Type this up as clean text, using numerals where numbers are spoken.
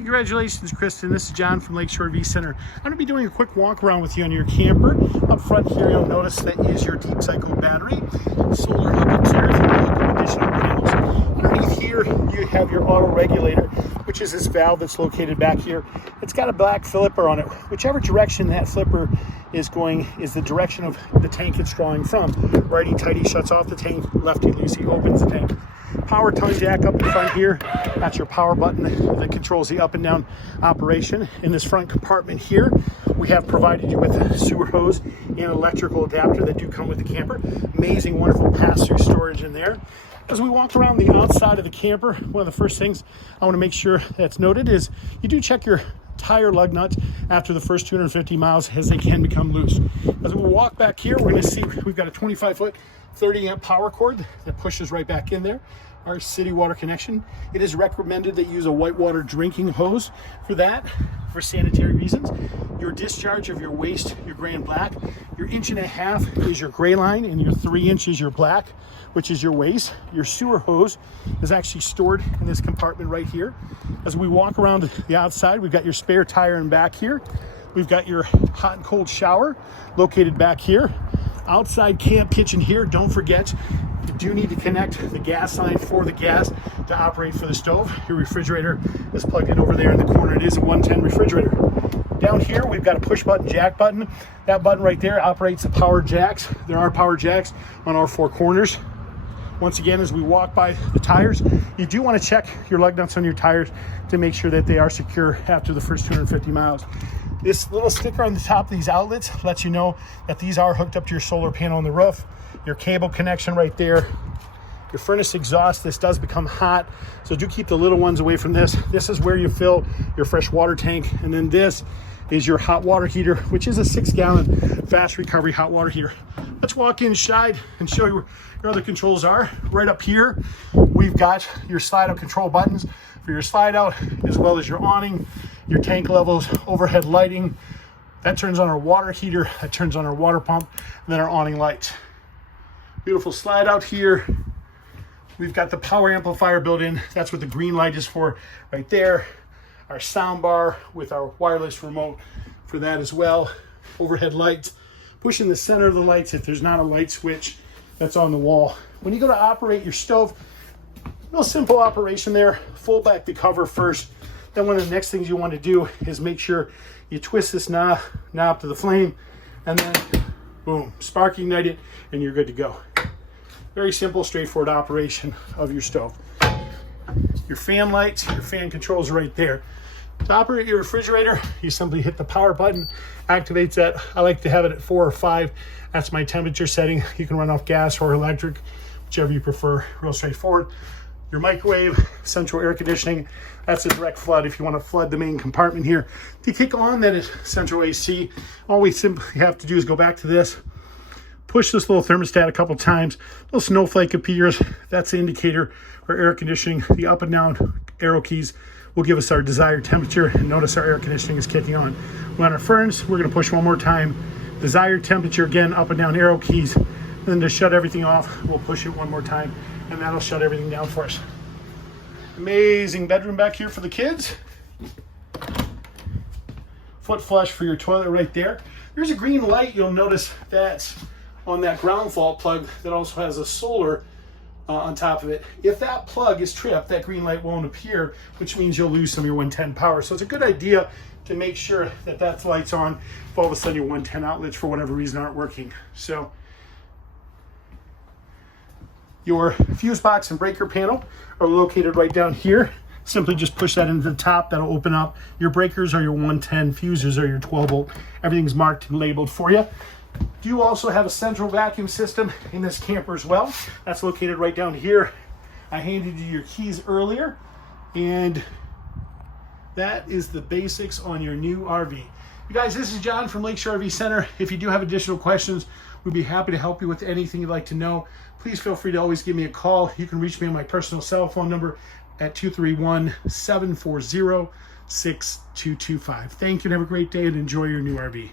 Congratulations, Kristen. This is John from Lakeshore RV Center. I'm going to be doing a quick walk around with you on your camper. Up front here, you'll notice that is your deep cycle battery. Solar hookups here if you want to hook up additional panels. Underneath here, you have your auto regulator, which is this valve that's located back here. It's got a black flipper on it. Whichever direction that flipper is going is the direction of the tank it's drawing from. Righty tighty shuts off the tank, lefty loosey opens the tank. Power tongue jack up in front here. That's your power button that controls the up and down operation. In this front compartment here, we have provided you with a sewer hose and electrical adapter that do come with the camper. Amazing, wonderful pass-through storage in there. As we walk around the outside of the camper, one of the first things I want to make sure that's noted is you do check your tire lug nuts after the first 250 miles as they can become loose. As we walk back here, we're going to see we've got a 25-foot 30-amp power cord that pushes right back in there. Our city water connection. It is recommended that you use a whitewater drinking hose for that, for sanitary reasons. Your discharge of your waste, your gray and black. Your 1.5 inches is your gray line, and your 3 inches your black, which is your waste. Your sewer hose is actually stored in this compartment right here. As we walk around the outside, we've got your spare tire in back here. We've got your hot and cold shower located back here. Outside camp kitchen here. Don't forget, you do need to connect the gas line for the gas to operate for the stove. Your refrigerator is plugged in over there in the corner. It is a 110 refrigerator. Down here, we've got a push button jack button. That button right there operates the power jacks. There are power jacks on our four corners. Once again, as we walk by the tires, you do want to check your lug nuts on your tires to make sure that they are secure after the first 250 miles. This little sticker on the top of these outlets lets you know that these are hooked up to your solar panel on the roof. Your cable connection right there. Your furnace exhaust, this does become hot, so do keep the little ones away from this. This is where you fill your fresh water tank, and then this is your hot water heater, which is a 6-gallon fast recovery hot water heater. Let's walk inside and show you where your other controls are. Right up here, we've got your slide out control buttons for your slide out, as well as your awning, your tank levels, overhead lighting. That turns on our water heater, that turns on our water pump, and then our awning lights. Beautiful slide out here. We've got the power amplifier built in. That's what the green light is for right there. Our sound bar with our wireless remote for that as well. Overhead lights. Push in the center of the lights if there's not a light switch that's on the wall. When you go to operate your stove, real simple operation there. Fold back the cover first. Then one of the next things you want to do is make sure you twist this knob to the flame, and then boom, spark ignite it, and you're good to go. Very simple, straightforward operation of your stove. Your fan lights, your fan controls are right there. To operate your refrigerator, you simply hit the power button, activates that. I like to have it at 4 or 5. That's my temperature setting. You can run off gas or electric, whichever you prefer. Real straightforward. Your microwave, central air conditioning, that's a direct flood if you want to flood the main compartment here. To kick on that is central AC. All we simply have to do is go back to this, push this little thermostat a couple times, little snowflake appears. That's the indicator for air conditioning. The up and down arrow keys will give us our desired temperature, and notice our air conditioning is kicking on. We're on our furnace, we're gonna push one more time. Desired temperature, again, up and down arrow keys. And then to shut everything off, we'll push it one more time, and that'll shut everything down for us. Amazing bedroom back here for the kids. Foot flush for your toilet right there. There's a green light, you'll notice that's on that ground fault plug that also has a solar on top of it. If that plug is tripped, that green light won't appear, which means you'll lose some of your 110 power. So it's a good idea to make sure that that light's on if all of a sudden your 110 outlets for whatever reason aren't working. So your fuse box and breaker panel are located right down here. Simply just push that into the top, that'll open up. Your breakers are your 110, fuses are your 12 volt. Everything's marked and labeled for you. You also have a central vacuum system in this camper as well. That's located right down here. I handed you your keys earlier, and that is the basics on your new RV. You guys, this is John from Lakeshore RV Center. If you do have additional questions, we'd be happy to help you with anything you'd like to know. Please feel free to always give me a call. You can reach me on my personal cell phone number at 231-740-6225. Thank you and have a great day, and enjoy your new RV.